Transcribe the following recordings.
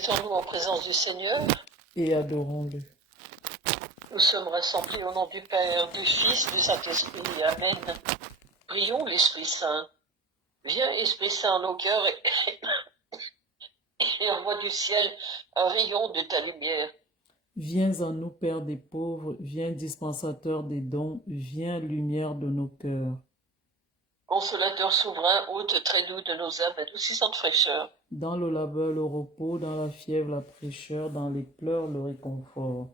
Mettons-nous en présence du Seigneur. Et adorons-le. Nous sommes rassemblés au nom du Père, du Fils, du Saint-Esprit. Amen. Prions l'Esprit Saint. Viens, Esprit Saint, en nos cœurs et envoie du ciel un rayon de ta lumière. Viens en nous, Père des pauvres, viens dispensateur des dons, viens lumière de nos cœurs. Consolateur souverain, hôte très doux de nos âmes, adoucissante fraîcheur. Dans le labeur, le repos, dans la fièvre, la fraîcheur, dans les pleurs, le réconfort.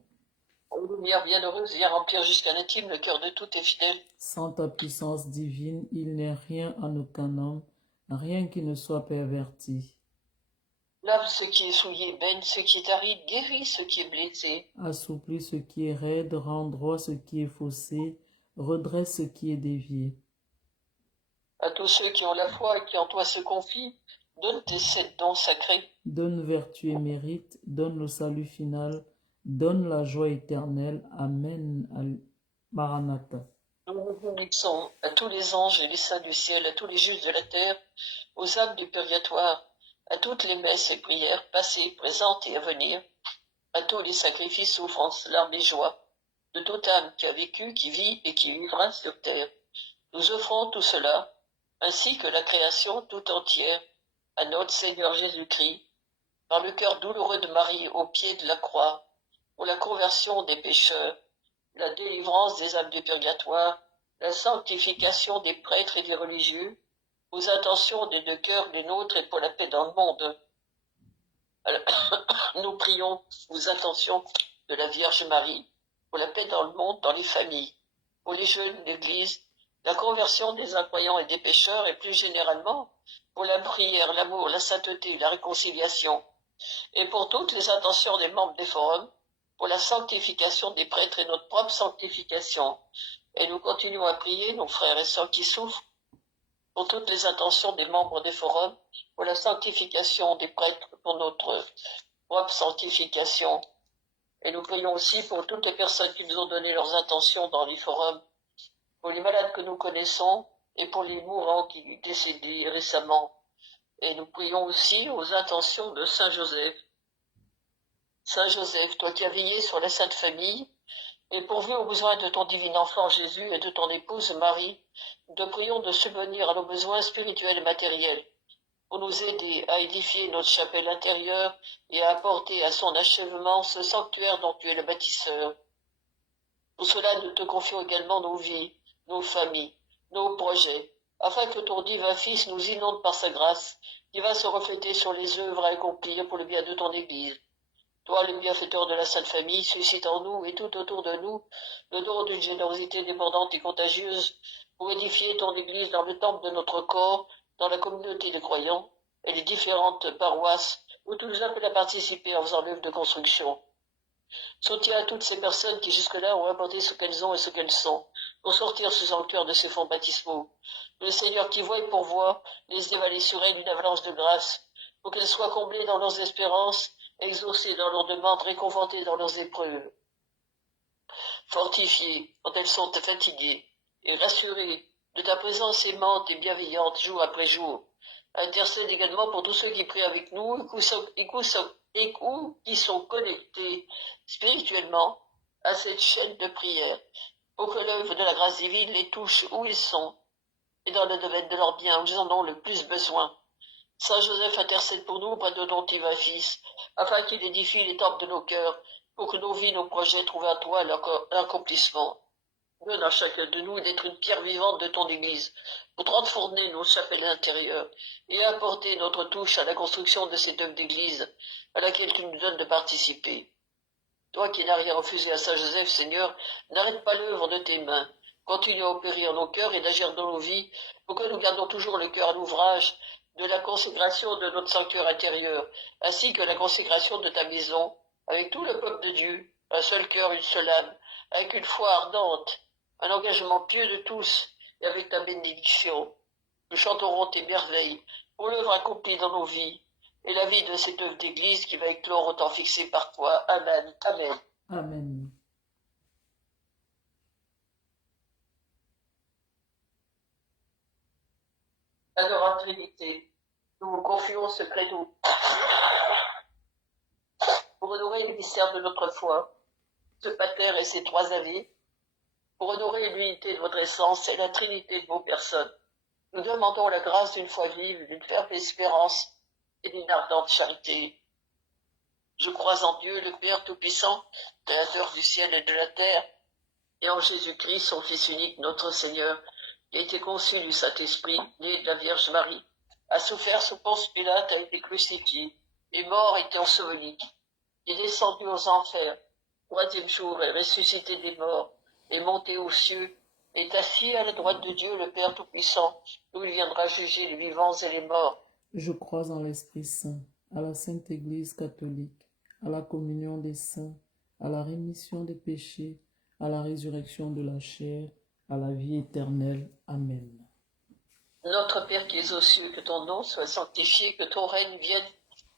Ô lumière bienheureuse, viens remplir jusqu'à l'intime le cœur de tous tes fidèles. Sans ta puissance divine, il n'est rien en aucun homme, rien qui ne soit perverti. Lave ce qui est souillé, baigne ce qui est aride, guéris ce qui est blessé. Assouplis ce qui est raide, rends droit ce qui est faussé, redresse ce qui est dévié. À tous ceux qui ont la foi et qui en toi se confient, donne tes 7 dons sacrés. Donne vertu et mérite, donne le salut final, donne la joie éternelle. Amen. Maranatha. Nous nous bénissons à tous les anges et les saints du ciel, à tous les justes de la terre, aux âmes du purgatoire, à toutes les messes et prières, passées, présentes et à venir, à tous les sacrifices, souffrances, larmes et joies, de toute âme qui a vécu, qui vit et qui vivra sur terre. Nous offrons tout cela, ainsi que la création tout entière, à notre Seigneur Jésus-Christ, par le cœur douloureux de Marie au pied de la croix, pour la conversion des pécheurs, la délivrance des âmes du purgatoire, la sanctification des prêtres et des religieux, aux intentions des deux cœurs, les nôtres, et pour la paix dans le monde. Alors, nous prions aux intentions de la Vierge Marie, pour la paix dans le monde, dans les familles, pour les jeunes d'Église, la conversion des incroyants et des pécheurs, et plus généralement, pour la prière, l'amour, la sainteté, la réconciliation, et pour toutes les intentions des membres des forums, pour la sanctification des prêtres et notre propre sanctification. Et nous continuons à prier nos frères et sœurs qui souffrent, pour toutes les intentions des membres des forums, pour la sanctification des prêtres, pour notre propre sanctification. Et nous prions aussi pour toutes les personnes qui nous ont donné leurs intentions dans les forums, pour les malades que nous connaissons et pour les mourants qui sont décédés récemment. Et nous prions aussi aux intentions de Saint Joseph. Saint Joseph, toi qui as veillé sur la Sainte Famille, et pourvu aux besoins de ton divin enfant Jésus et de ton épouse Marie, nous te prions de subvenir à nos besoins spirituels et matériels, pour nous aider à édifier notre chapelle intérieure et à apporter à son achèvement ce sanctuaire dont tu es le bâtisseur. Pour cela, nous te confions également nos vies, nos familles, nos projets, afin que ton divin Fils nous inonde par sa grâce, qui va se refléter sur les œuvres à accomplir pour le bien de ton Église. Toi, le bienfaiteur de la Sainte Famille, suscite en nous et tout autour de nous le don d'une générosité débordante et contagieuse pour édifier ton Église dans le temple de notre corps, dans la communauté des croyants et les différentes paroisses où tu nous appelles à participer en faisant l'œuvre de construction. Soutiens à toutes ces personnes qui jusque-là ont apporté ce qu'elles ont et ce qu'elles sont pour sortir ce sanctuaire de ces fonds baptismaux. Le Seigneur qui voit et pourvoit les dévaler sur elles une avalanche de grâce pour qu'elles soient comblées dans leurs espérances, exaucées dans leurs demandes, réconfortées dans leurs épreuves, fortifiées quand elles sont fatiguées, et rassurées de ta présence aimante et bienveillante jour après jour. Intercède également pour tous ceux qui prient avec nous et qui sont connectés spirituellement à cette chaîne de prière, pour que l'œuvre de la grâce divine les touche où ils sont, et dans le domaine de leur bien où ils en ont le plus besoin. Saint Joseph intercède pour nous auprès de ton divin Fils, afin qu'il édifie les temples de nos cœurs, pour que nos vies, nos projets trouvent en toi leur accomplissement. Donne à chacun de nous d'être une pierre vivante de ton Église, pour transformer nos chapelles intérieures et apporter notre touche à la construction de cette œuvre d'Église à laquelle tu nous donnes de participer. Toi qui n'as rien refusé à Saint Joseph, Seigneur, n'arrête pas l'œuvre de tes mains. Continue à opérer en nos cœurs et d'agir dans nos vies, pour que nous gardions toujours le cœur à l'ouvrage de la consécration de notre sanctuaire intérieur, ainsi que la consécration de ta maison, avec tout le peuple de Dieu, un seul cœur, une seule âme, avec une foi ardente, un engagement pieux de tous, et avec ta bénédiction. Nous chanterons tes merveilles pour l'œuvre accomplie dans nos vies, et la vie de cette œuvre d'Église qui va éclore au temps fixé par toi. Amen. Amen. Amen. Adorable Trinité, nous vous confions ce credo. pour honorer le mystère de notre foi, ce pater et ses trois avis, pour honorer l'unité de votre essence et la trinité de vos personnes. Nous demandons la grâce d'une foi vive, d'une ferme espérance et d'une ardente charité. Je crois en Dieu, le Père Tout-Puissant, Créateur du ciel et de la terre, et en Jésus-Christ, son Fils unique, notre Seigneur, qui a été conçu du Saint-Esprit, né de la Vierge Marie, a souffert sous Ponce Pilate, a été crucifié, est mort et enseveli, est descendu aux enfers, troisième jour est ressuscité des morts, est monté aux cieux, est assis à la droite de Dieu, le Père Tout-Puissant, d'où il viendra juger les vivants et les morts. Je crois en l'Esprit Saint, à la Sainte Église catholique, à la communion des saints, à la rémission des péchés, à la résurrection de la chair, à la vie éternelle. Amen. Notre Père qui es aux cieux, que ton nom soit sanctifié, que ton règne vienne,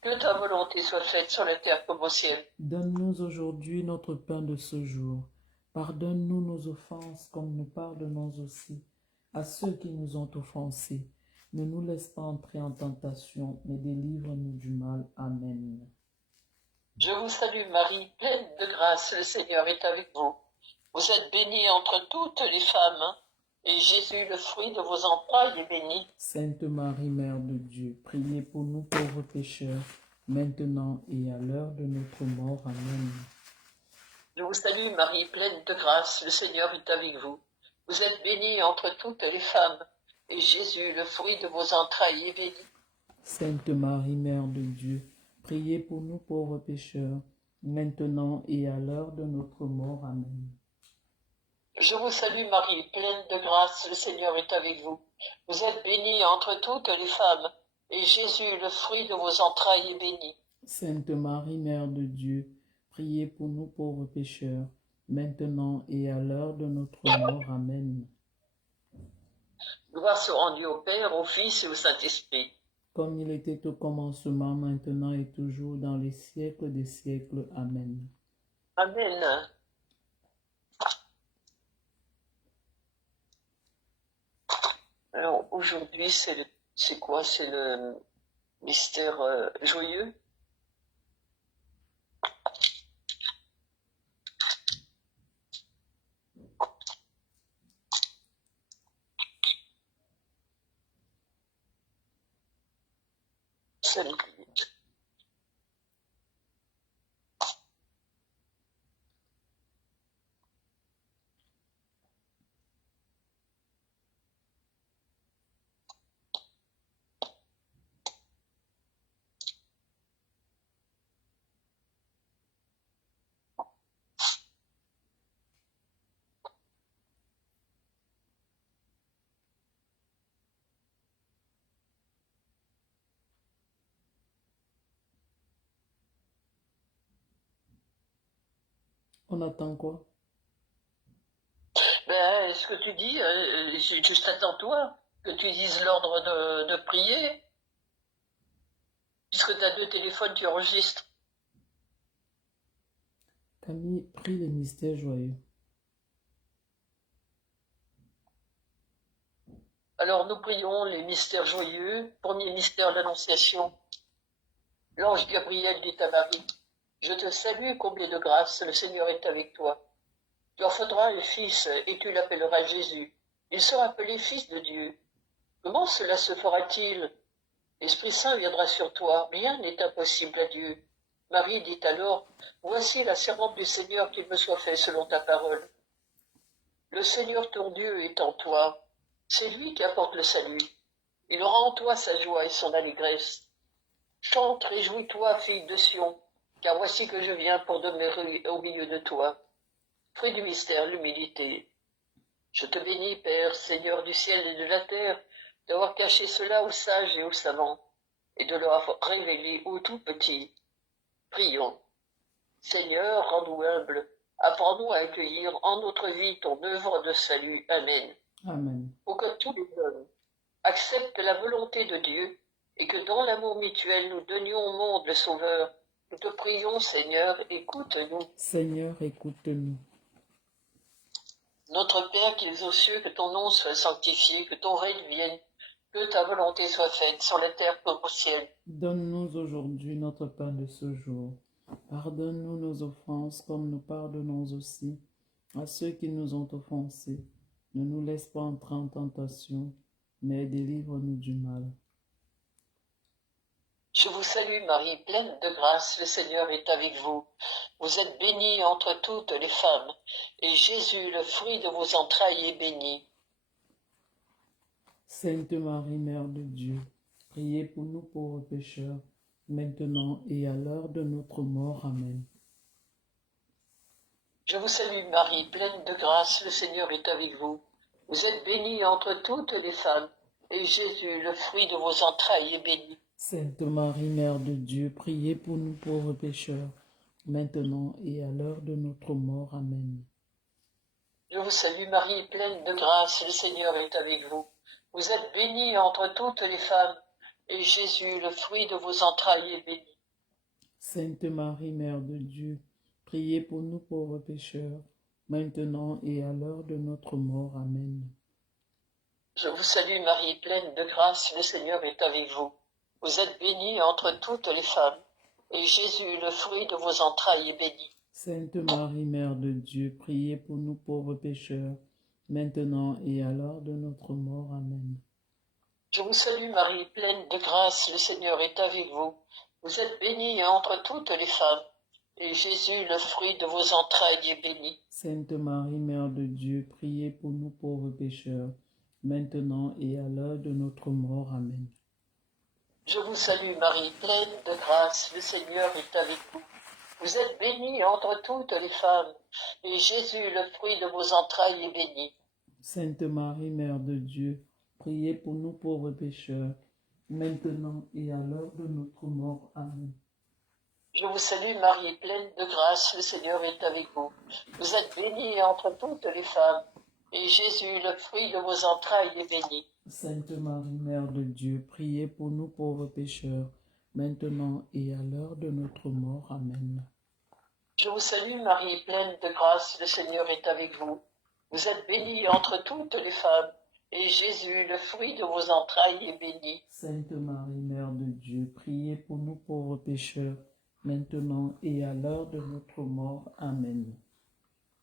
que ta volonté soit faite sur la terre comme au ciel. Donne-nous aujourd'hui notre pain de ce jour. Pardonne-nous nos offenses comme nous pardonnons aussi à ceux qui nous ont offensés. Ne nous laisse pas entrer en tentation, mais délivre-nous du mal. Amen. Je vous salue Marie, pleine de grâce, le Seigneur est avec vous. Vous êtes bénie entre toutes les femmes, et Jésus, le fruit de vos entrailles, est béni. Sainte Marie, Mère de Dieu, priez pour nous pauvres pécheurs, maintenant et à l'heure de notre mort. Amen. Je vous salue Marie, pleine de grâce, le Seigneur est avec vous. Vous êtes bénie entre toutes les femmes, et Jésus, le fruit de vos entrailles, est béni. Sainte Marie, Mère de Dieu, priez pour nous pauvres pécheurs, maintenant et à l'heure de notre mort. Amen. Je vous salue Marie, pleine de grâce, le Seigneur est avec vous. Vous êtes bénie entre toutes les femmes, et Jésus, le fruit de vos entrailles, est béni. Sainte Marie, Mère de Dieu, priez pour nous pauvres pécheurs, maintenant et à l'heure de notre mort. Amen. Gloire soit rendue au Père, au Fils et au Saint-Esprit. Comme il était au commencement, maintenant et toujours, dans les siècles des siècles. Amen. Amen. Alors aujourd'hui, c'est quoi? C'est le mystère joyeux. Salut. On attend quoi? Ben, ce que tu dis, je t'attends toi, que tu dises l'ordre de prier, puisque tu as deux téléphones qui enregistrent. Camille, prie les mystères joyeux. Alors nous prions les mystères joyeux. Premier mystère, l'Annonciation. L'ange Gabriel dit à Marie, je te salue, comblée de grâce, le Seigneur est avec toi. Tu enfanteras un fils et tu l'appelleras Jésus. Il sera appelé Fils de Dieu. Comment cela se fera-t-il? L'Esprit Saint viendra sur toi, rien n'est impossible à Dieu. Marie dit alors, voici la servante du Seigneur, qu'il me soit fait selon ta parole. Le Seigneur ton Dieu est en toi. C'est lui qui apporte le salut. Il aura en toi sa joie et son allégresse. Chante, réjouis-toi, fille de Sion, car voici que je viens pour demeurer au milieu de toi. Fruit du mystère, l'humilité. Je te bénis, Père, Seigneur du ciel et de la terre, d'avoir caché cela aux sages et aux savants, et de leur avoir révélé aux tout petits. Prions. Seigneur, rends-nous humbles, apprends-nous à accueillir en notre vie ton œuvre de salut. Amen. Amen. Pour que tous les hommes acceptent la volonté de Dieu, et que dans l'amour mutuel nous donnions au monde le Sauveur. Nous te prions, Seigneur, écoute-nous. Seigneur, écoute-nous. Notre Père qui es aux cieux, que ton nom soit sanctifié, que ton règne vienne, que ta volonté soit faite sur la terre comme au ciel. Donne-nous aujourd'hui notre pain de ce jour. Pardonne-nous nos offenses comme nous pardonnons aussi à ceux qui nous ont offensés. Ne nous laisse pas entrer en tentation, mais délivre-nous du mal. Je vous salue Marie, pleine de grâce, le Seigneur est avec vous. Vous êtes bénie entre toutes les femmes, et Jésus, le fruit de vos entrailles, est béni. Sainte Marie, Mère de Dieu, priez pour nous pauvres pécheurs, maintenant et à l'heure de notre mort. Amen. Je vous salue Marie, pleine de grâce, le Seigneur est avec vous. Vous êtes bénie entre toutes les femmes, et Jésus, le fruit de vos entrailles, est béni. Sainte Marie, Mère de Dieu, priez pour nous pauvres pécheurs, maintenant et à l'heure de notre mort. Amen. Je vous salue Marie, pleine de grâce, le Seigneur est avec vous. Vous êtes bénie entre toutes les femmes, et Jésus, le fruit de vos entrailles, est béni. Sainte Marie, Mère de Dieu, priez pour nous pauvres pécheurs, maintenant et à l'heure de notre mort. Amen. Je vous salue Marie, pleine de grâce, le Seigneur est avec vous. Vous êtes bénie entre toutes les femmes, et Jésus, le fruit de vos entrailles, est béni. Sainte Marie, Mère de Dieu, priez pour nous pauvres pécheurs, maintenant et à l'heure de notre mort. Amen. Je vous salue Marie, pleine de grâce, le Seigneur est avec vous. Vous êtes bénie entre toutes les femmes, et Jésus, le fruit de vos entrailles, est béni. Sainte Marie, Mère de Dieu, priez pour nous pauvres pécheurs, maintenant et à l'heure de notre mort. Amen. Je vous salue Marie, pleine de grâce, le Seigneur est avec vous. Vous êtes bénie entre toutes les femmes, et Jésus, le fruit de vos entrailles, est béni. Sainte Marie, Mère de Dieu, priez pour nous pauvres pécheurs, maintenant et à l'heure de notre mort. Amen. Je vous salue Marie, pleine de grâce, le Seigneur est avec vous. Vous êtes bénie entre toutes les femmes, et Jésus, le fruit de vos entrailles, est béni. Sainte Marie, Mère de Dieu, priez pour nous pauvres pécheurs, maintenant et à l'heure de notre mort. Amen. Je vous salue Marie, pleine de grâce, le Seigneur est avec vous. Vous êtes bénie entre toutes les femmes, et Jésus, le fruit de vos entrailles, est béni. Sainte Marie, Mère de Dieu, priez pour nous pauvres pécheurs, maintenant et à l'heure de notre mort. Amen.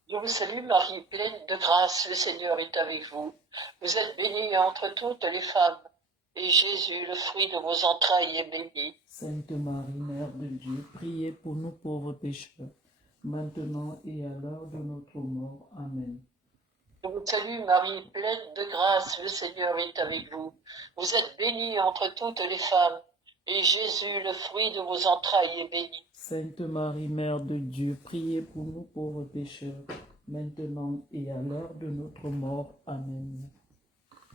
Je vous salue Marie, pleine de grâce, le Seigneur est avec vous. Vous êtes bénie entre toutes les femmes, et Jésus, le fruit de vos entrailles, est béni. Sainte Marie, Mère de Dieu, priez pour nous pauvres pécheurs, maintenant et à l'heure de notre mort. Amen. Je vous salue Marie, pleine de grâce, le Seigneur est avec vous. Vous êtes bénie entre toutes les femmes, et Jésus, le fruit de vos entrailles, est béni. Sainte Marie, Mère de Dieu, priez pour nous pauvres pécheurs, maintenant et à l'heure de notre mort. Amen.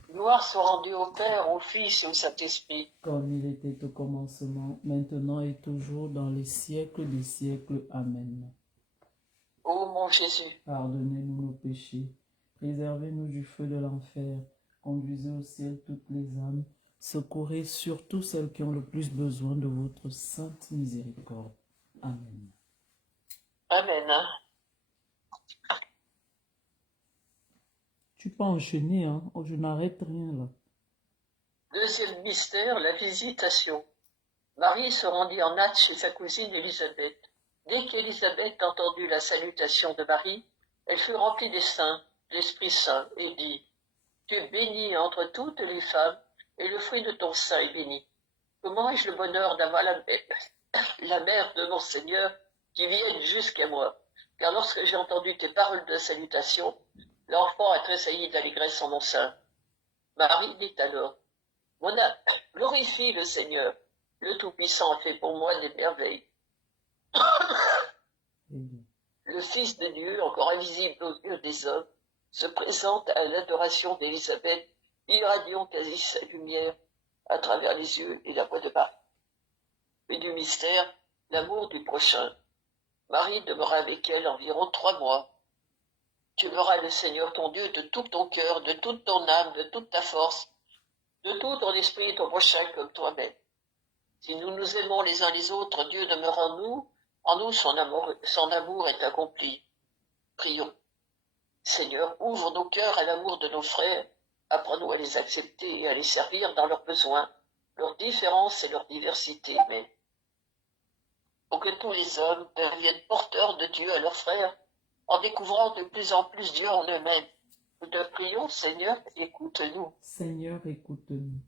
Gloire soit rendue au Père, au Fils et au Saint-Esprit. Comme il était au commencement, maintenant et toujours, dans les siècles des siècles. Amen. Ô mon Jésus, Pardonnez-nous nos péchés, préservez-nous du feu de l'enfer, conduisez au ciel toutes les âmes, secourez surtout celles qui ont le plus besoin de votre sainte miséricorde. Amen. Amen. Tu peux enchaîner, hein? Oh, je n'arrête rien là. Deuxième mystère, la visitation. Marie se rendit en hâte chez sa cousine Élisabeth. Dès qu'Élisabeth entendit la salutation de Marie, elle fut remplie des saints, de l'Esprit Saint, et dit, « Tu es bénie entre toutes les femmes, et le fruit de ton sein est béni. Comment ai-je le bonheur d'avoir la mère de mon Seigneur qui vienne jusqu'à moi? Car lorsque j'ai entendu tes paroles de salutation, l'enfant a tressailli d'allégresse en mon sein. » Marie dit alors, « Mon âme glorifie le Seigneur. Le Tout-Puissant a fait pour moi des merveilles. Le Fils de Dieu, encore invisible aux yeux des hommes, se présente à l'adoration d'Élisabeth, irradiant quasi sa lumière à travers les yeux et la voix de Marie. Mais du mystère, l'amour du prochain. Marie demeura avec elle environ 3 mois. Tu aimeras le Seigneur ton Dieu de tout ton cœur, de toute ton âme, de toute ta force, de tout ton esprit et ton prochain comme toi-même. Si nous nous aimons les uns les autres, Dieu demeure en nous son amour est accompli. Prions. Seigneur, ouvre nos cœurs à l'amour de nos frères, apprends-nous à les accepter et à les servir dans leurs besoins, leurs différences et leur diversité. Mais pour que tous les hommes deviennent porteurs de Dieu à leurs frères, en découvrant de plus en plus Dieu en eux-mêmes. Nous te prions, Seigneur, écoute-nous. Seigneur, écoute-nous.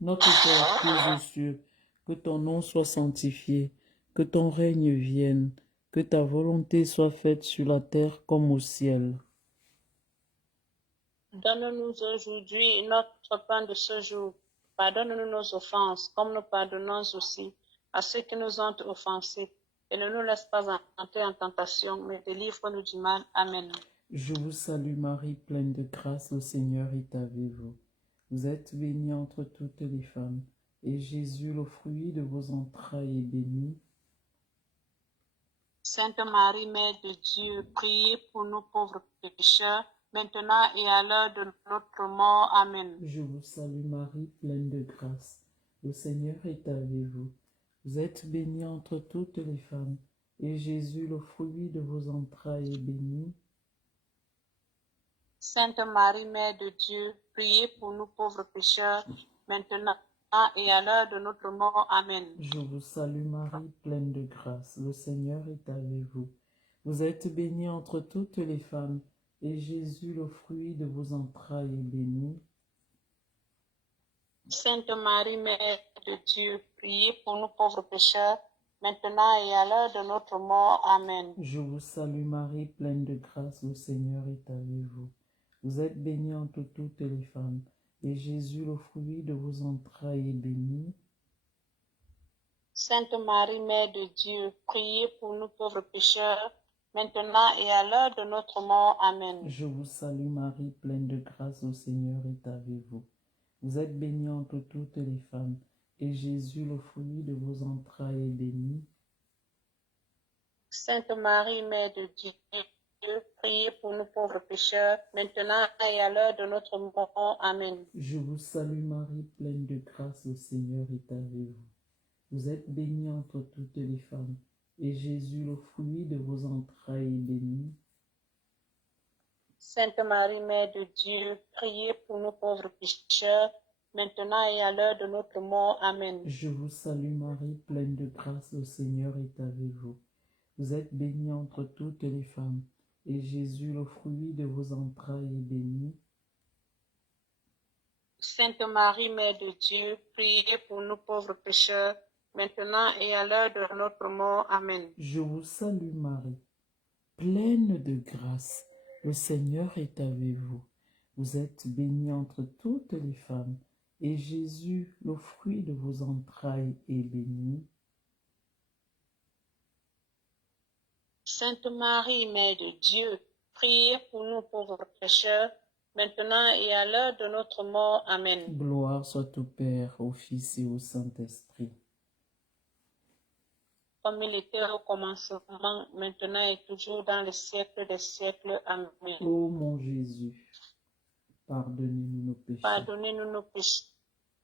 Notre Père qui es aux cieux, que ton nom soit sanctifié, que ton règne vienne, que ta volonté soit faite sur la terre comme au ciel. Donne-nous aujourd'hui notre pain de ce jour. Pardonne-nous nos offenses, comme nous pardonnons aussi à ceux qui nous ont offensés. Et ne nous laisse pas entrer en tentation, mais délivre-nous du mal. Amen. Je vous salue Marie, pleine de grâce, le Seigneur est avec vous. Vous êtes bénie entre toutes les femmes, et Jésus, le fruit de vos entrailles, est béni. Sainte Marie, Mère de Dieu, priez pour nous pauvres pécheurs, maintenant et à l'heure de notre mort. Amen. Je vous salue Marie, pleine de grâce. Le Seigneur est avec vous. Vous êtes bénie entre toutes les femmes, et Jésus, le fruit de vos entrailles, est béni. Sainte Marie, Mère de Dieu, priez pour nous pauvres pécheurs, maintenant et à l'heure de notre mort. Amen. Je vous salue Marie, pleine de grâce. Le Seigneur est avec vous. Vous êtes bénie entre toutes les femmes, et Jésus, le fruit de vos entrailles, est béni. Sainte Marie, Mère de Dieu, priez pour nous pauvres pécheurs, maintenant et à l'heure de notre mort. Amen. Je vous salue Marie, pleine de grâce. Le Seigneur est avec vous. Vous êtes bénie entre toutes les femmes, et Jésus, le fruit de vos entrailles, est béni. Sainte Marie, Mère de Dieu, priez pour nous pauvres pécheurs, maintenant et à l'heure de notre mort. Amen. Je vous salue Marie, pleine de grâce. Le Seigneur est avec vous. Vous êtes bénie entre toutes les femmes, et Jésus, le fruit de vos entrailles, est béni. Sainte Marie, Mère de Dieu, priez pour nous pauvres pécheurs, maintenant et à l'heure de notre mort. Amen. Je vous salue Marie, pleine de grâce. Le Seigneur est avec vous. Vous êtes bénie entre toutes les femmes, et Jésus, le fruit de vos entrailles, est béni. Sainte Marie, Mère de Dieu, priez pour nous pauvres pécheurs, maintenant et à l'heure de notre mort. Amen. Je vous salue Marie, pleine de grâce. Le Seigneur est avec vous. Vous êtes bénie entre toutes les femmes, et Jésus, le fruit de vos entrailles, est béni. Sainte Marie, Mère de Dieu, priez pour nous pauvres pécheurs, maintenant et à l'heure de notre mort. Amen. Je vous salue Marie, pleine de grâce. Le Seigneur est avec vous. Vous êtes bénie entre toutes les femmes, et Jésus, le fruit de vos entrailles, est béni. Sainte Marie, Mère de Dieu, priez pour nous pauvres pécheurs, maintenant et à l'heure de notre mort. Amen. Gloire soit au Père, au Fils et au Saint-Esprit. Comme il était au commencement, maintenant et toujours dans les siècles des siècles. Amen. Ô mon Jésus, pardonnez-nous nos péchés. Pardonnez-nous nos péchés,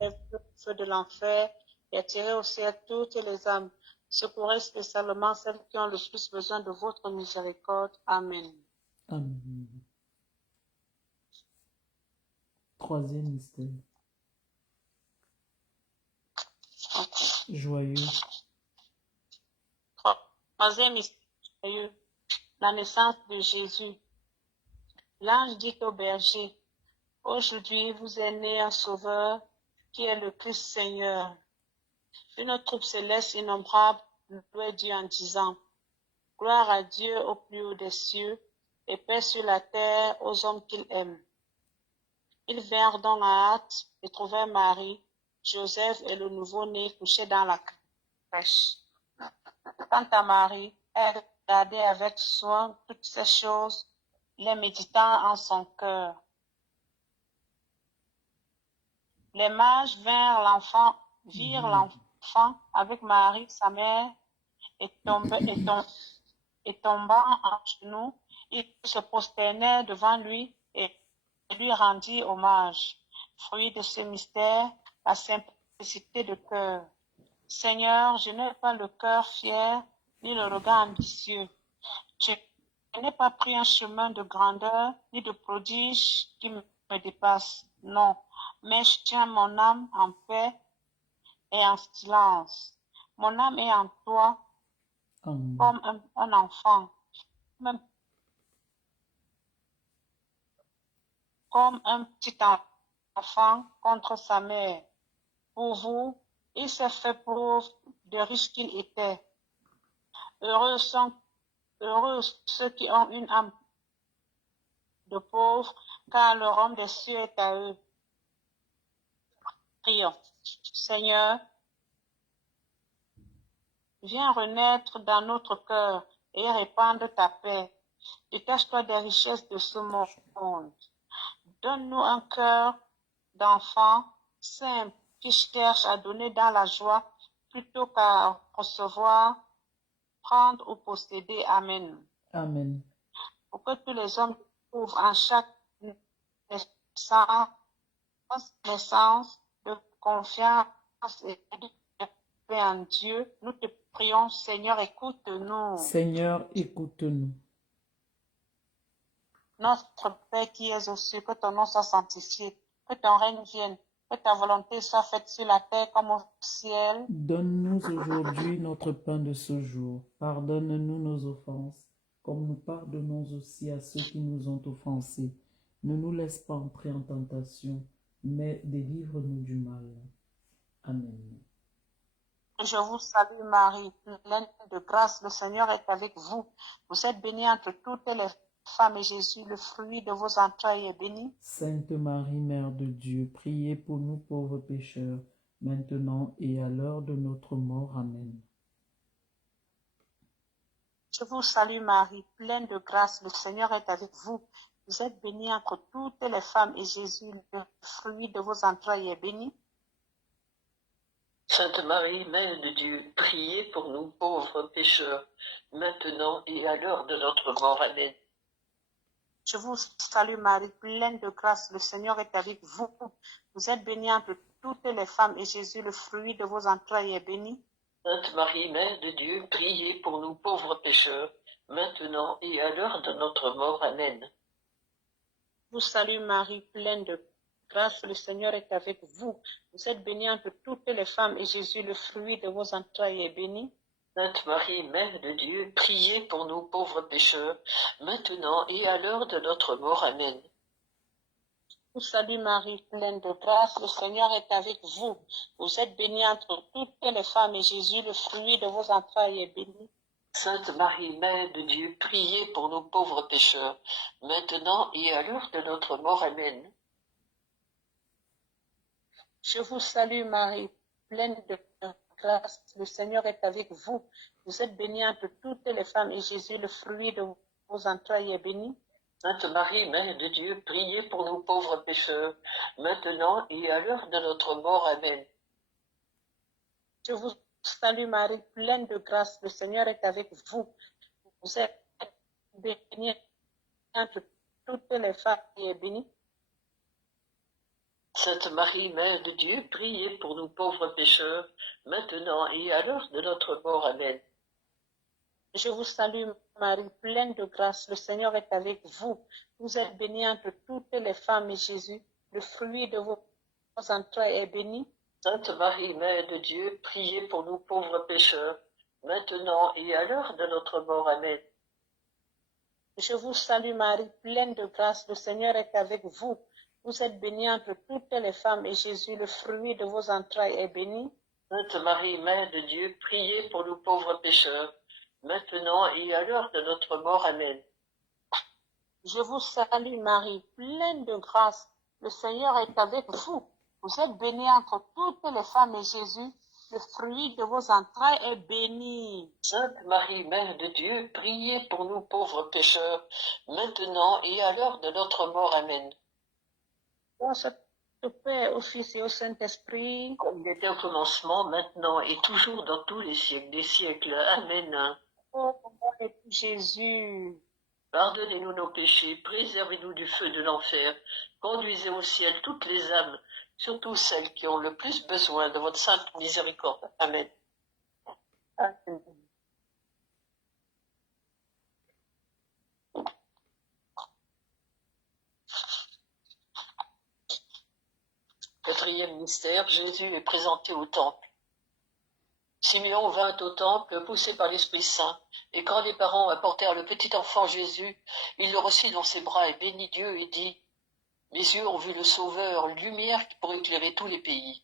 le feu de l'enfer, et attirez au ciel toutes les âmes. Secourez spécialement celles qui ont le plus besoin de votre miséricorde. Amen. Amen. Troisième mystère. Joyeux. Troisième mystère, la naissance de Jésus. L'ange dit au berger, aujourd'hui vous est né un sauveur qui est le Christ Seigneur. Une troupe céleste innombrable louait Dieu en disant, gloire à Dieu au plus haut des cieux et paix sur la terre aux hommes qu'il aime. Ils vinrent donc à hâte et trouvèrent Marie, Joseph et le nouveau-né couchés dans la crèche. Quant à Marie, elle regardait avec soin toutes ces choses, les méditant en son cœur. Les mages virent l'enfant avec Marie, sa mère, et tombant en genoux, ils se prosternèrent devant lui et lui rendirent hommage. Fruit de ce mystère, la simplicité de cœur. Seigneur, je n'ai pas le cœur fier, ni le regard ambitieux. Je n'ai pas pris un chemin de grandeur, ni de prodige qui me dépasse. Non, mais je tiens mon âme en paix et en silence. Mon âme est en toi Amen. comme un enfant, comme un petit enfant contre sa mère. Pour vous, il s'est fait pauvre de riche qu'il était. Heureux ceux qui ont une âme de pauvre, car le royaume des cieux est à eux. Prions. Seigneur, viens renaître dans notre cœur et répandre ta paix. Détache-toi des richesses de ce monde. Donne-nous un cœur d'enfant simple qui cherche à donner dans la joie plutôt qu'à recevoir, prendre ou posséder. Amen. Amen. Pour que tous les hommes trouvent en chaque naissance de confiance et de paix en Dieu, nous te prions, Seigneur, écoute-nous. Seigneur, écoute-nous. Notre Père qui es aux cieux, que ton nom soit sanctifié, que ton règne vienne, que ta volonté soit faite sur la terre comme au ciel. Donne-nous aujourd'hui notre pain de ce jour. Pardonne-nous nos offenses, comme nous pardonnons aussi à ceux qui nous ont offensés. Ne nous laisse pas entrer en tentation, mais délivre-nous du mal. Amen. Je vous salue Marie, pleine de grâce, le Seigneur est avec vous. Vous êtes bénie entre toutes les femmes et Jésus, le fruit de vos entrailles, est béni. Sainte Marie, Mère de Dieu, priez pour nous pauvres pécheurs, maintenant et à l'heure de notre mort. Amen. Je vous salue Marie, pleine de grâce, le Seigneur est avec vous. Vous êtes bénie entre toutes les femmes et Jésus, le fruit de vos entrailles, est béni. Sainte Marie, Mère de Dieu, priez pour nous pauvres pécheurs, maintenant et à l'heure de notre mort. Amen. Je vous salue Marie, pleine de grâce, le Seigneur est avec vous. Vous êtes bénie entre toutes les femmes et Jésus, le fruit de vos entrailles, est béni. Sainte Marie, Mère de Dieu, priez pour nous pauvres pécheurs, maintenant et à l'heure de notre mort. Amen. Je vous salue Marie, pleine de grâce, le Seigneur est avec vous. Vous êtes bénie entre toutes les femmes et Jésus, le fruit de vos entrailles, est béni. Sainte Marie, Mère de Dieu, priez pour nous pauvres pécheurs, maintenant et à l'heure de notre mort. Amen. Je vous salue Marie, pleine de grâce, le Seigneur est avec vous. Vous êtes bénie entre toutes les femmes et Jésus, le fruit de vos entrailles, est béni. Sainte Marie, Mère de Dieu, priez pour nous pauvres pécheurs, maintenant et à l'heure de notre mort. Amen. Je vous salue Marie, pleine de grâce, le Seigneur est avec vous. Vous êtes bénie entre toutes les femmes et Jésus, le fruit de vos entrailles, est béni. Sainte Marie, Mère de Dieu, priez pour nous pauvres pécheurs, maintenant et à l'heure de notre mort. Amen. Je vous salue Marie, pleine de grâce, le Seigneur est avec vous. Vous êtes bénie entre toutes les femmes et est bénie. Sainte Marie, Mère de Dieu, priez pour nous pauvres pécheurs, maintenant et à l'heure de notre mort. Amen. Je vous salue Marie, pleine de grâce, le Seigneur est avec vous. Vous êtes bénie entre toutes les femmes et Jésus, le fruit de vos entrailles, est béni. Sainte Marie, Mère de Dieu, priez pour nous pauvres pécheurs, maintenant et à l'heure de notre mort. Amen. Je vous salue Marie, pleine de grâce, le Seigneur est avec vous. Vous êtes bénie entre toutes les femmes et Jésus, le fruit de vos entrailles, est béni. Sainte Marie, Mère de Dieu, priez pour nous pauvres pécheurs, maintenant et à l'heure de notre mort. Amen. Je vous salue Marie, pleine de grâce, le Seigneur est avec vous. Vous êtes bénie entre toutes les femmes et Jésus, le fruit de vos entrailles, est béni. Sainte Marie, Mère de Dieu, priez pour nous pauvres pécheurs, maintenant et à l'heure de notre mort. Amen. Grâce au Père, au Fils et au Saint-Esprit, Comme il était au commencement, maintenant et toujours dans tous les siècles des siècles. Amen. ô mon époux Jésus, Pardonnez-nous nos péchés, préservez-nous du feu de l'enfer, conduisez au ciel toutes les âmes, surtout celles qui ont le plus besoin de votre sainte miséricorde. Amen. Amen. Quatrième mystère, Jésus est présenté au temple. Simeon vint au temple, poussé par l'Esprit Saint, et quand les parents apportèrent le petit enfant Jésus, il le reçut dans ses bras et bénit Dieu et dit, « Mes yeux ont vu le Sauveur, lumière pour éclairer tous les pays. »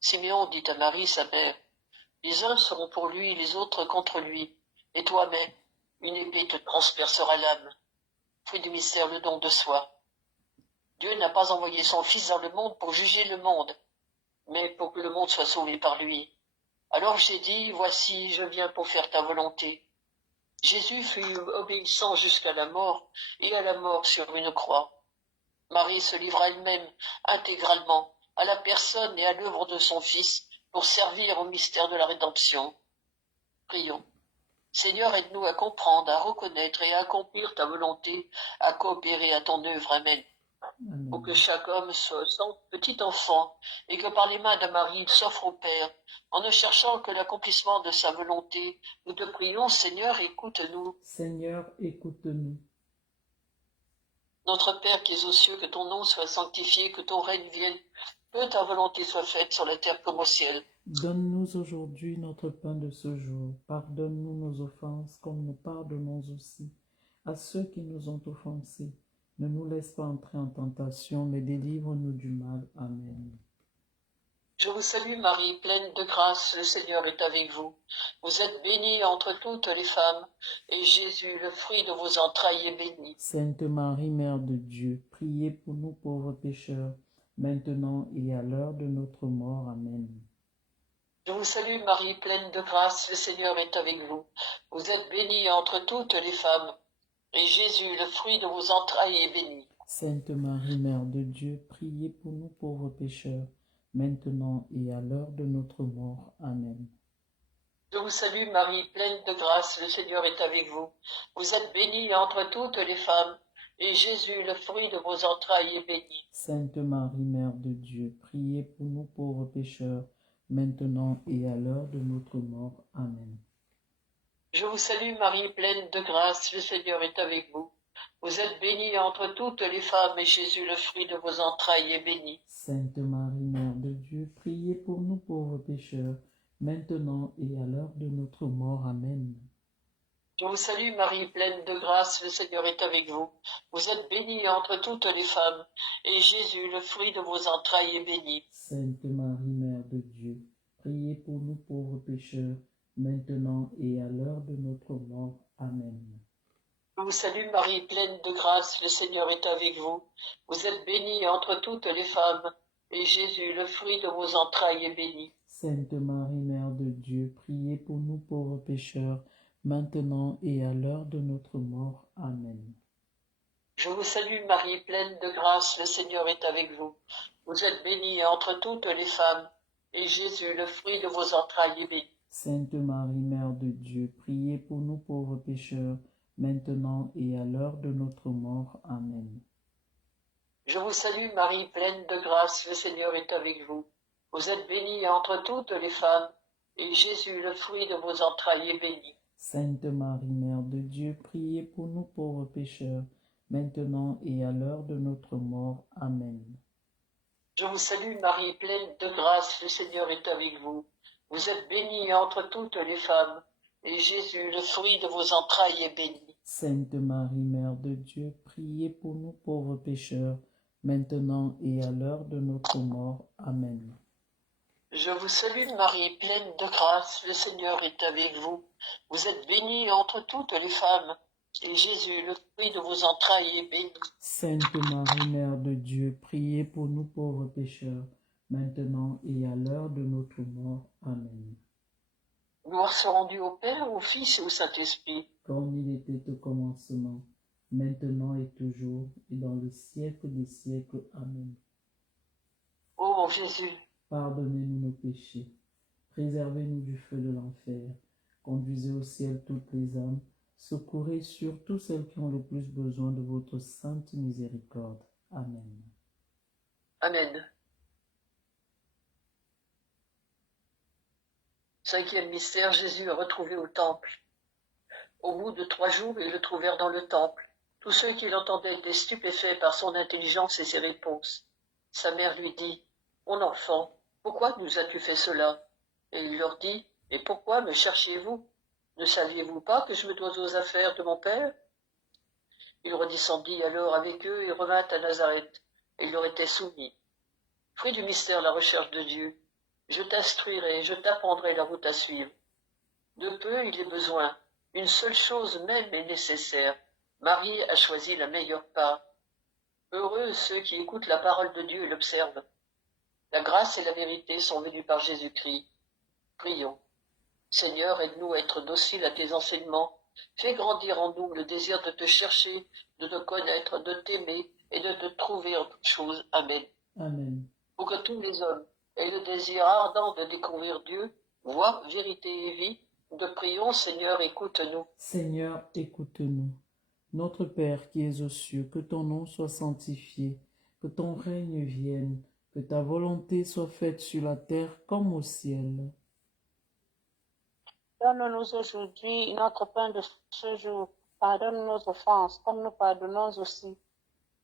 Simeon dit à Marie, sa mère, « Les uns seront pour lui, les autres contre lui, et toi-même, une épée te transpercera l'âme. » Fruit du mystère, le don de soi. Dieu n'a pas envoyé son Fils dans le monde pour juger le monde, mais pour que le monde soit sauvé par lui. Alors j'ai dit, voici, je viens pour faire ta volonté. Jésus fut obéissant jusqu'à la mort, et à la mort sur une croix. Marie se livra elle-même intégralement à la personne et à l'œuvre de son Fils pour servir au mystère de la rédemption. Prions. Seigneur, aide-nous à comprendre, à reconnaître et à accomplir ta volonté, à coopérer à ton œuvre. Amen. Pour que chaque homme soit son petit enfant et que par les mains de Marie il s'offre au Père, en ne cherchant que l'accomplissement de sa volonté, nous te prions, Seigneur, écoute-nous. Seigneur, écoute-nous. Notre Père qui es aux cieux, que ton nom soit sanctifié, que ton règne vienne, que ta volonté soit faite sur la terre comme au ciel. Donne-nous aujourd'hui notre pain de ce jour. Pardonne-nous nos offenses, comme nous pardonnons aussi à ceux qui nous ont offensés. Ne nous laisse pas entrer en tentation, mais délivre-nous du mal. Amen. Je vous salue Marie, pleine de grâce, le Seigneur est avec vous. Vous êtes bénie entre toutes les femmes, et Jésus, le fruit de vos entrailles, est béni. Sainte Marie, Mère de Dieu, priez pour nous pauvres pécheurs, maintenant et à l'heure de notre mort. Amen. Je vous salue Marie, pleine de grâce, le Seigneur est avec vous. Vous êtes bénie entre toutes les femmes, et Jésus, le fruit de vos entrailles, est béni. Sainte Marie, Mère de Dieu, priez pour nous pauvres pécheurs, maintenant et à l'heure de notre mort. Amen. Je vous salue Marie, pleine de grâce, le Seigneur est avec vous. Vous êtes bénie entre toutes les femmes, et Jésus, le fruit de vos entrailles, est béni. Sainte Marie, Mère de Dieu, priez pour nous pauvres pécheurs, maintenant et à l'heure de notre mort. Amen. Je vous salue Marie, pleine de grâce, le Seigneur est avec vous. Vous êtes bénie entre toutes les femmes, et Jésus, le fruit de vos entrailles, est béni. Sainte Marie, Mère de Dieu, priez pour nous pauvres pécheurs, maintenant et à l'heure de notre mort. Amen. Je vous salue Marie, pleine de grâce, le Seigneur est avec vous. Vous êtes bénie entre toutes les femmes, et Jésus, le fruit de vos entrailles, est béni. Sainte Marie, Mère de Dieu, priez pour nous pauvres pécheurs, maintenant et à l'heure de notre mort. Amen. Je vous salue Marie, pleine de grâce, le Seigneur est avec vous. Vous êtes bénie entre toutes les femmes, et Jésus, le fruit de vos entrailles, est béni. Sainte Marie, Mère de Dieu, priez pour nous pauvres pécheurs, maintenant et à l'heure de notre mort. Amen. Je vous salue Marie, pleine de grâce, le Seigneur est avec vous. Vous êtes bénie entre toutes les femmes, et Jésus, le fruit de vos entrailles, est béni. Sainte Marie, Mère de Dieu, priez pour nous pauvres pécheurs, maintenant et à l'heure de notre mort. Amen. Je vous salue Marie, pleine de grâce, le Seigneur est avec vous. Vous êtes bénie entre toutes les femmes, et Jésus, le fruit de vos entrailles, est béni. Sainte Marie, Mère de Dieu, priez pour nous pauvres pécheurs, maintenant et à l'heure de notre mort. Amen. Je vous salue Marie, pleine de grâce, le Seigneur est avec vous. Vous êtes bénie entre toutes les femmes, et Jésus, le fruit de vos entrailles, est béni. Sainte Marie, Mère de Dieu, priez pour nous pauvres pécheurs, maintenant et à l'heure de notre mort. Amen. Je vous salue Marie, pleine de grâce, le Seigneur est avec vous. Vous êtes bénie entre toutes les femmes, et Jésus, le fruit de vos entrailles, est béni. Sainte Marie, Mère de Dieu, priez pour nous pauvres pécheurs, maintenant et à l'heure de notre mort. Amen. Gloire soit rendue au Père, au Fils et au Saint-Esprit. Comme il était au commencement, maintenant et toujours, et dans le siècle des siècles. Amen. Ô mon Jésus, pardonnez-nous nos péchés, préservez-nous du feu de l'enfer, conduisez au ciel toutes les âmes, secourez surtout celles qui ont le plus besoin de votre sainte miséricorde. Amen. Amen. Cinquième mystère, Jésus est retrouvé au temple. Au bout de 3 jours, ils le trouvèrent dans le temple. Tous ceux qui l'entendaient étaient stupéfaits par son intelligence et ses réponses. Sa mère lui dit, « Mon enfant, pourquoi nous as-tu fait cela ?» Et il leur dit, Et pourquoi me cherchez-vous? Ne saviez-vous pas que je me dois aux affaires de mon Père? Il redescendit alors avec eux et revint à Nazareth, et il leur était soumis. Fruit du mystère, la recherche de Dieu. Je t'instruirai, je t'apprendrai la route à suivre. De peu il est besoin, une seule chose même est nécessaire. Marie a choisi la meilleure part. Heureux ceux qui écoutent la parole de Dieu et l'observent. La grâce et la vérité sont venues par Jésus-Christ. Prions. Seigneur, aide-nous à être dociles à tes enseignements. Fais grandir en nous le désir de te chercher, de te connaître, de t'aimer et de te trouver en toutes choses. Amen. Amen. Pour que tous les hommes aient le désir ardent de découvrir Dieu, voie, vérité et vie, nous te prions, Seigneur, écoute-nous. Seigneur, écoute-nous. Notre Père qui es aux cieux, que ton nom soit sanctifié, que ton règne vienne, que ta volonté soit faite sur la terre comme au ciel. Donne-nous aujourd'hui notre pain de ce jour. Pardonne nos offenses, comme nous pardonnons aussi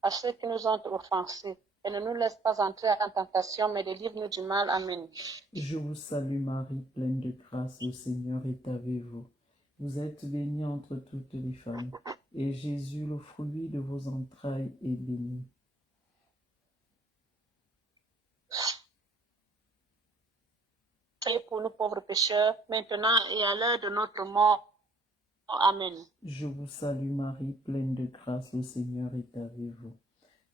à ceux qui nous ont offensés. Et ne nous laisse pas entrer en tentation, mais délivre-nous du mal. Amen. Je vous salue Marie, pleine de grâce, le Seigneur est avec vous. Vous êtes bénie entre toutes les femmes, et Jésus, le fruit de vos entrailles, est béni. Priez pour nous pauvres pécheurs, maintenant et à l'heure de notre mort. Amen. Je vous salue Marie, pleine de grâce, le Seigneur est avec vous.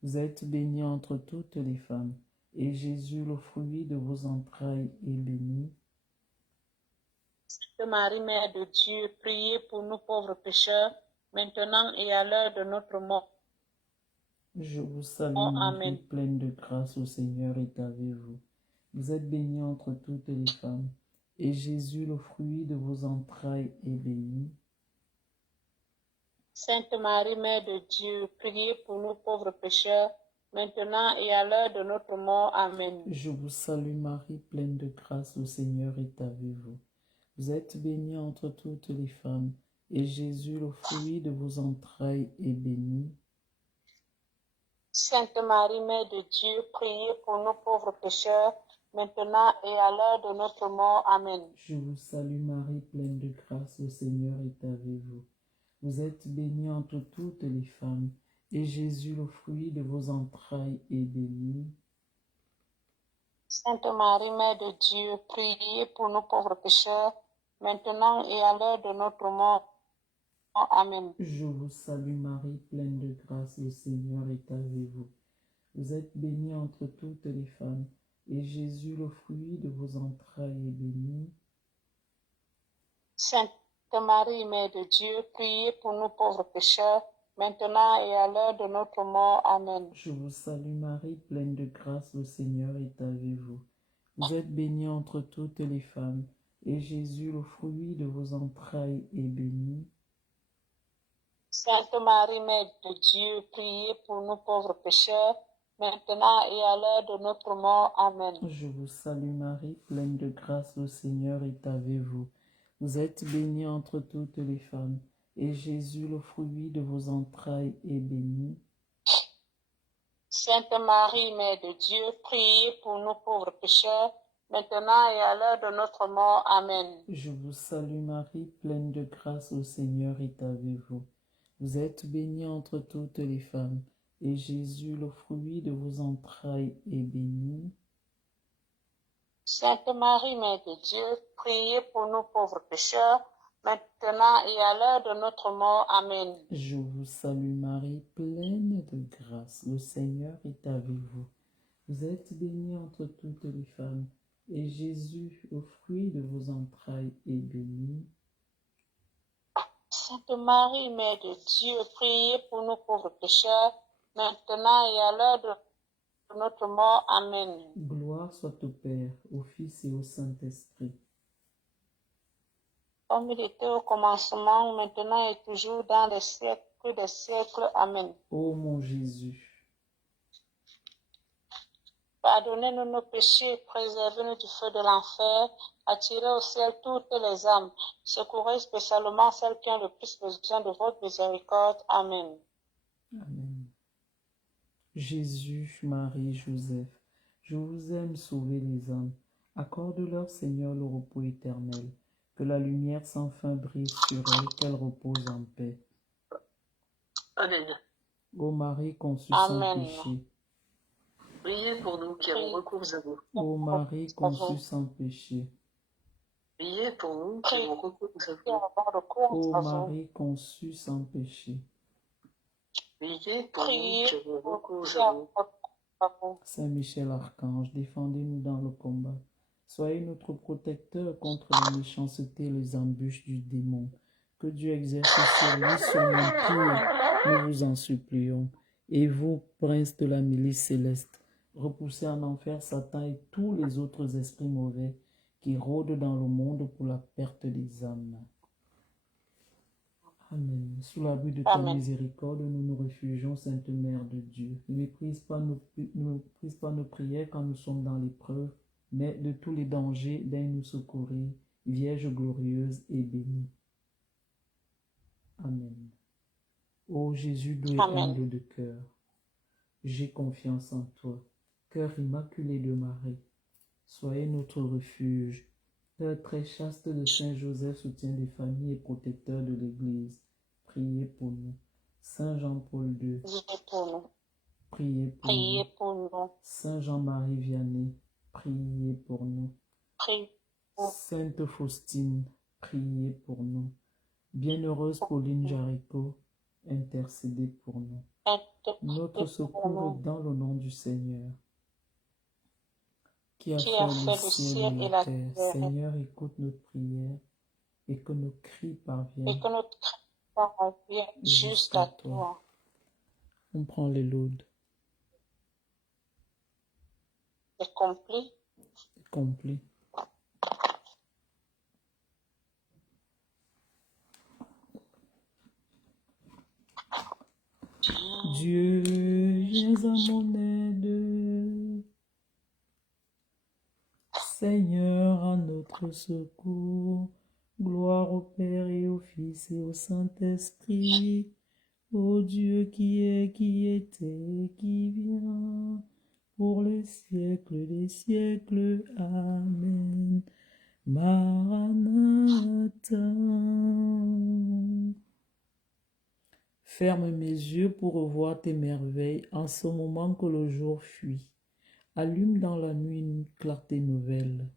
Vous êtes bénie entre toutes les femmes, et Jésus, le fruit de vos entrailles, est béni. Sainte Marie, Mère de Dieu, priez pour nous pauvres pécheurs, maintenant et à l'heure de notre mort. Je vous salue Oh, Marie, amen. pleine de grâce, le Seigneur est avec vous. Vous êtes bénie entre toutes les femmes, et Jésus, le fruit de vos entrailles, est béni. Sainte Marie, Mère de Dieu, priez pour nous pauvres pécheurs, maintenant et à l'heure de notre mort. Amen. Je vous salue Marie, pleine de grâce, le Seigneur est avec vous. Vous êtes bénie entre toutes les femmes, et Jésus, le fruit de vos entrailles, est béni. Sainte Marie, Mère de Dieu, priez pour nous pauvres pécheurs, maintenant et à l'heure de notre mort. Amen. Je vous salue Marie, pleine de grâce, le Seigneur est avec vous. Vous êtes bénie entre toutes les femmes, et Jésus, le fruit de vos entrailles, est béni. Sainte Marie, Mère de Dieu, priez pour nous pauvres pécheurs, maintenant et à l'heure de notre mort. Amen. Je vous salue Marie, pleine de grâce, le Seigneur est avec vous. Vous êtes bénie entre toutes les femmes, et Jésus, le fruit de vos entrailles, est béni. Sainte Marie, Mère de Dieu, priez pour nous pauvres pécheurs, maintenant et à l'heure de notre mort. Amen. Je vous salue Marie, pleine de grâce, le Seigneur est avec vous. Vous êtes bénie entre toutes les femmes, et Jésus, le fruit de vos entrailles, est béni. Sainte Marie, Mère de Dieu, priez pour nous pauvres pécheurs, maintenant et à l'heure de notre mort. Amen. Je vous salue Marie, pleine de grâce, le Seigneur est avec vous. Vous êtes bénie entre toutes les femmes, et Jésus, le fruit de vos entrailles, est béni. Sainte Marie, Mère de Dieu, priez pour nous pauvres pécheurs, maintenant et à l'heure de notre mort. Amen. Je vous salue Marie, pleine de grâce, le Seigneur est avec vous. Vous êtes bénie entre toutes les femmes, et Jésus, le fruit de vos entrailles, est béni. Sainte Marie, Mère de Dieu, priez pour nous pauvres pécheurs, maintenant et à l'heure de notre mort. Amen. Je vous salue Marie, pleine de grâce, le Seigneur est avec vous. Vous êtes bénie entre toutes les femmes, et Jésus, le fruit de vos entrailles, est béni. Sainte Marie, Mère de Dieu, priez pour nous pauvres pécheurs, maintenant et à l'heure de notre mort. Amen. Gloire soit au Père, au Fils et au Saint-Esprit. Comme il était au commencement, maintenant et toujours, dans les siècles des siècles. Amen. Ô mon Jésus, Pardonnez-nous nos péchés, préservez-nous du feu de l'enfer, attirez au ciel toutes les âmes, secourez spécialement celles qui ont le plus besoin de votre miséricorde. Amen. Amen. Jésus, Marie, Joseph, je vous aime sauver les âmes. Accorde-leur, Seigneur, le repos éternel. Que la lumière sans fin brille sur elle, qu'elle repose en paix. Amen. Ô Marie conçue sans Amen. péché, Priez pour nous qui avons recours à vous. ô Marie conçue sans péché, Priez pour nous qui avons recours à vous. Avoir recours ô à vous. Marie conçue sans péché, Priez pour nous Priez qui avons pour recours qui à a vous. recours à vous. Saint Michel Archange, défendez-nous dans le combat. Soyez notre protecteur contre la méchanceté et les embûches du démon. Que Dieu exerce sur lui son empire, nous vous en supplions. Et vous, princes de la milice céleste, repoussez en enfer Satan et tous les autres esprits mauvais qui rôdent dans le monde pour la perte des âmes. Amen. Sous l'abri de ta Amen. miséricorde, nous nous réfugions, Sainte Mère de Dieu. Ne méprise pas nos prières quand nous sommes dans l'épreuve, mais de tous les dangers, daigne nous secourir, Vierge glorieuse et bénie. Amen. Ô Jésus doux et Amen. humble de cœur, j'ai confiance en toi. Cœur immaculé de Marie, soyez notre refuge. Cœur très chaste de Saint Joseph, soutien des familles et protecteur de l'Église, priez pour nous. Saint Jean-Paul II, Priez pour nous. priez pour Priez nous. pour nous. Saint Jean-Marie Vianney, priez pour nous. Priez pour Sainte Faustine, priez pour nous. Bienheureuse Pauline Jaricot, intercédez pour nous. Notre secours est dans le nom du Seigneur, qui a qui fait a le fait le ciel ciel et et la la terre. terre, Seigneur, écoute notre prière et que nos cris et parviennent que notre cri parvienne jusqu'à toi. On prend les laudes. C'est complet. Complet. Dieu, viens à mon aide. Seigneur, à notre secours. Gloire au Père et au Fils et au Saint-Esprit. Ô Dieu qui est, qui était, qui vient, pour les siècles des siècles. Amen. Maranatha. Ferme mes yeux pour revoir tes merveilles en ce moment que le jour fuit. Allume dans la nuit une clarté nouvelle.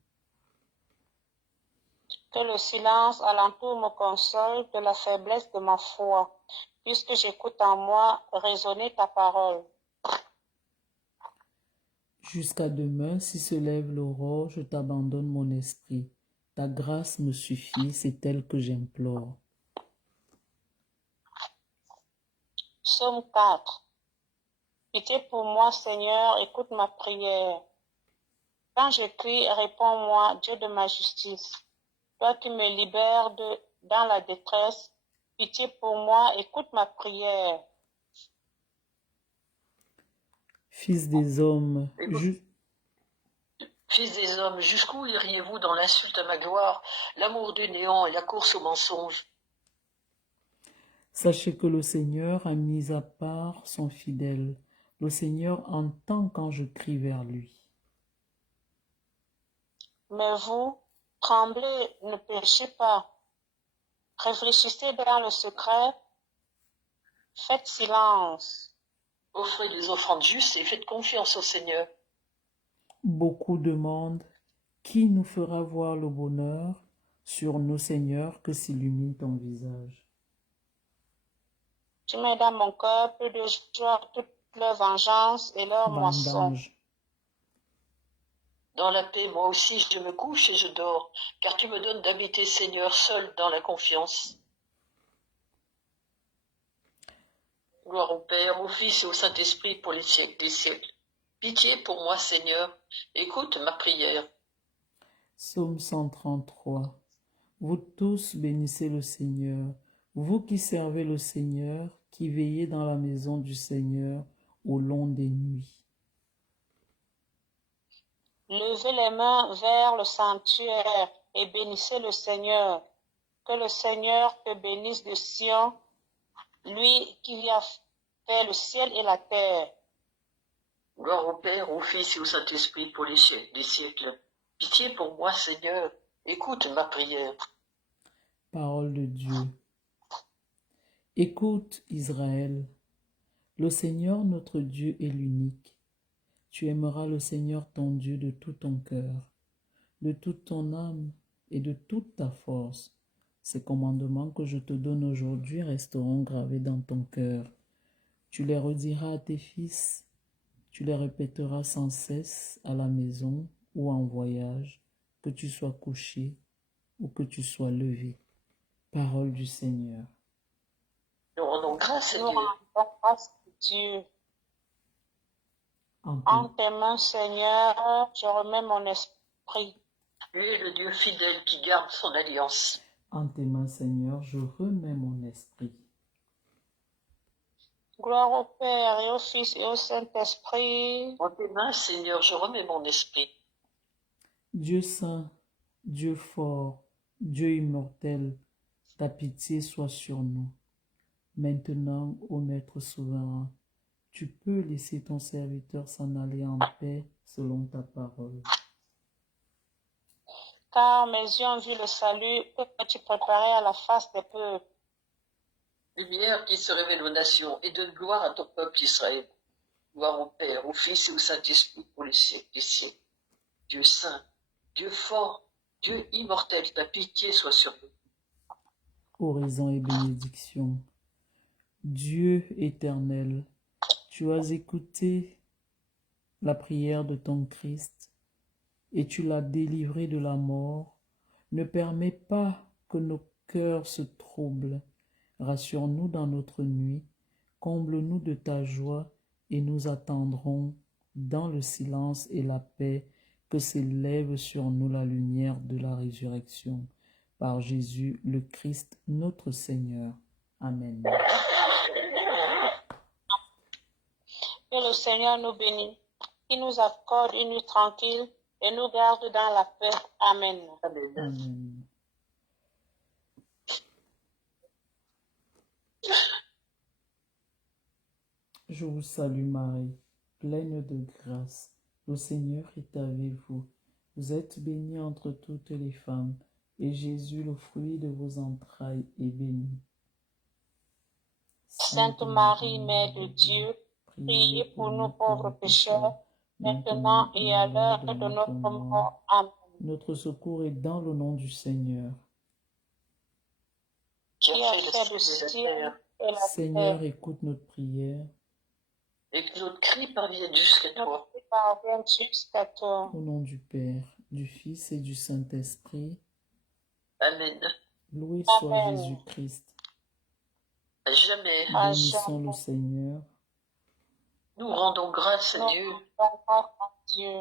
Que le silence alentour me console de la faiblesse de ma foi, puisque j'écoute en moi résonner ta parole. Jusqu'à demain, si se lève l'aurore, je t'abandonne mon esprit. Ta grâce me suffit, c'est elle que j'implore. Psaume 4. Pitié pour moi, Seigneur, écoute ma prière. Quand je crie, réponds-moi, Dieu de ma justice. Toi qui me libères dans la détresse, pitié pour moi, écoute ma prière. Fils des hommes, Fils des hommes, jusqu'où iriez-vous dans l'insulte à ma gloire, l'amour du néant et la course au mensonge? Sachez que le Seigneur a mis à part son fidèle. Le Seigneur entend quand je crie vers lui. Mais vous, tremblez, ne péchez pas. Réfléchissez dans le secret, faites silence. Offrez des offrandes justes et faites confiance au Seigneur. Beaucoup demandent qui nous fera voir le bonheur sur nos seigneurs que s'illumine ton visage. Tu mets dans mon cœur peu de joie toute leur vengeance et leur moisson. Vendange. Dans la paix, moi aussi, je me couche et je dors, car tu me donnes d'habiter, Seigneur, seul dans la confiance. Gloire au Père, au Fils et au Saint-Esprit pour les siècles des siècles. Pitié pour moi, Seigneur, écoute ma prière. Psaume 133. Vous tous bénissez le Seigneur, vous qui servez le Seigneur, qui veillez dans la maison du Seigneur au long des nuits. Levez les mains vers le sanctuaire et bénissez le Seigneur. Que le Seigneur te bénisse de Sion, lui qui a fait le ciel et la terre. Gloire au Père, au Fils et au Saint-Esprit pour les siècles des siècles. Pitié pour moi, Seigneur, écoute ma prière. Parole de Dieu. Écoute, Israël, le Seigneur notre Dieu est l'unique. Tu aimeras le Seigneur ton Dieu de tout ton cœur, de toute ton âme et de toute ta force. Ces commandements que je te donne aujourd'hui resteront gravés dans ton cœur. Tu les rediras à tes fils, tu les répéteras sans cesse à la maison ou en voyage, que tu sois couché ou que tu sois levé. Parole du Seigneur. Nous rendons grâce à Nous Dieu. rendons grâce à Dieu. En En tes- tes mains, Seigneur, je remets mon esprit. Tu es le Dieu fidèle qui garde son alliance. en tes mains, Seigneur, je remets mon esprit. Gloire au Père et au Fils et au Saint-Esprit. En tes mains, Seigneur, je remets mon esprit. Dieu saint, Dieu fort, Dieu immortel, ta pitié soit sur nous. Maintenant, ô Maître souverain, tu peux laisser ton serviteur s'en aller en paix selon ta parole. Car mes yeux ont vu le salut que tu préparais à la face des peuples. Lumière qui se révèle aux nations et donne gloire à ton peuple Israël. Gloire au Père, au Fils et au Saint-Esprit pour les siècles des siècles. Dieu saint, Dieu fort, Dieu immortel, ta pitié soit sur nous. Oraison et bénédiction. Dieu éternel, tu as écouté la prière de ton Christ et tu l'as délivré de la mort. Ne permets pas que nos cœurs se troublent. Rassure-nous dans notre nuit, comble-nous de ta joie et nous attendrons dans le silence et la paix que s'élève sur nous la lumière de la résurrection. Par Jésus le Christ notre Seigneur. Amen. Que le Seigneur nous bénisse, qu'il nous accorde une nuit tranquille et nous garde dans la paix. Amen. Amen. Amen. Je vous salue Marie, pleine de grâce. Le Seigneur est avec vous. Vous êtes bénie entre toutes les femmes, et Jésus, le fruit de vos entrailles, est béni. Sainte Marie, Mère de Dieu, priez pour nous pauvres pécheurs, maintenant et à l'heure de notre mort. Amen. Notre secours est dans le nom du Seigneur. Qui Qui a a fait le fait le ciel ciel et la terre, et la Seigneur, terre, écoute notre prière. et que notre cri parvienne jusqu'à toi. notre vie parvienne jusqu'à toi. Au nom du Père, du Fils et du Saint-Esprit, Amen. loué soit Amen. Jésus-Christ. À jamais, À Bénissons le jamais. Seigneur. nous rendons grâce à Nous Dieu. rendons grâce à Dieu.